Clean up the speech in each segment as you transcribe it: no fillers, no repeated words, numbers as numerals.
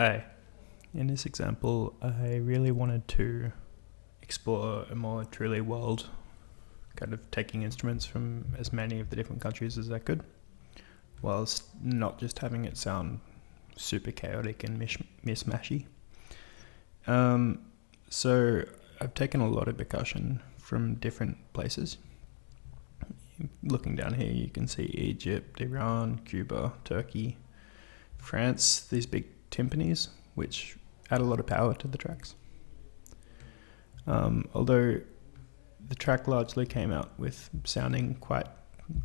Hi, in this example I really wanted to explore a more truly world, kind of taking instruments from as many of the different countries as I could, whilst not just having it sound super chaotic and mishmashy. So I've taken a lot of percussion from different places. Looking down here you can see Egypt, Iran, Cuba, Turkey, France, these big timpanis which add a lot of power to the tracks. Although the track largely came out with sounding quite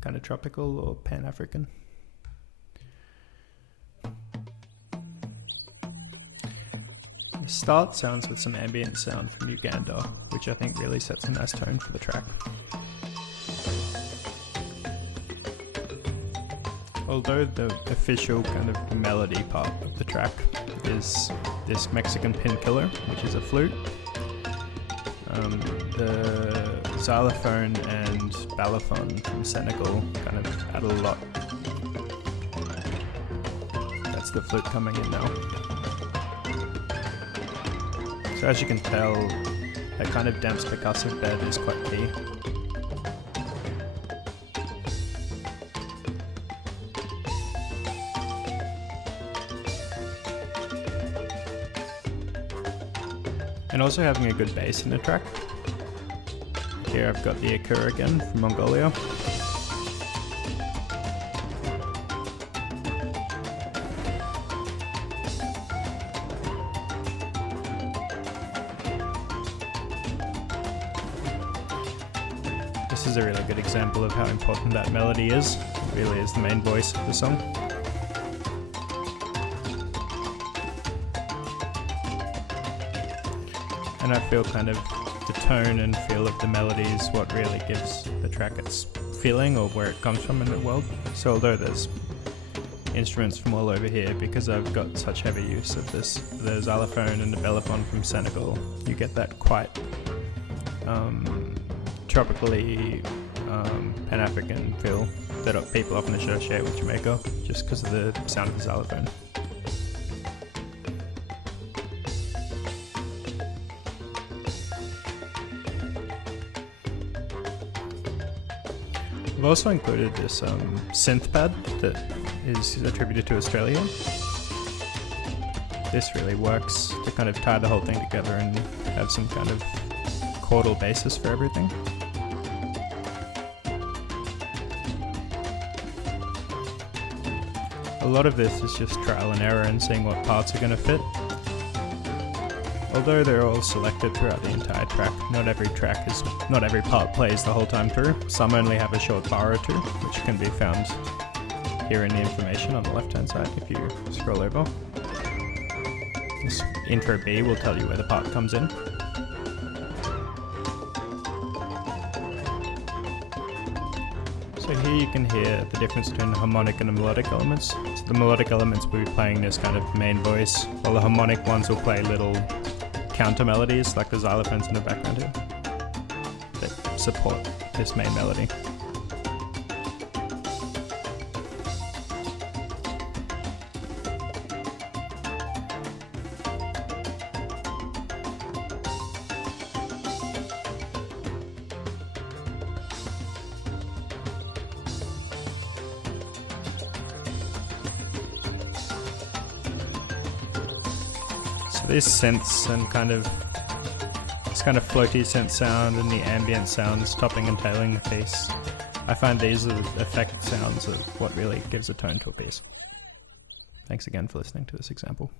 kind of tropical or Pan-African. The start sounds with some ambient sound from Uganda, which I think really sets a nice tone for the track. Although the official kind of melody part of the track is this Mexican painkiller, which is a flute, the xylophone and balafon from Senegal kind of add a lot. That's the flute coming in now. So as you can tell, that kind of dense percussive bed is quite key. And also having a good bass in the track. Here I've got the Akur again from Mongolia. This is a really good example of how important that melody is. It really is the main voice of the song. And I feel kind of the tone and feel of the melody is what really gives the track its feeling or where it comes from in the world. So although there's instruments from all over here, because I've got such heavy use of the xylophone and the balafon from Senegal, you get that quite tropically Pan-African feel that people often associate with Jamaica just because of the sound of the xylophone. I've also included this synth pad that is attributed to Australia. This really works to kind of tie the whole thing together and have some kind of chordal basis for everything. A lot of this is just trial and error and seeing what parts are going to fit. Although they're all selected throughout the entire track, not every part plays the whole time through. Some only have a short bar or two, which can be found here in the information on the left hand side if you scroll over. This intro B will tell you where the part comes in. So here you can hear the difference between the harmonic and the melodic elements. So the melodic elements will be playing this kind of main voice, while the harmonic ones will play little counter melodies like the xylophones in the background here that support this main melody. So these synths and this kind of floaty synth sound and the ambient sounds topping and tailing the piece, I find these are the effect sounds of what really gives a tone to a piece. Thanks again for listening to this example.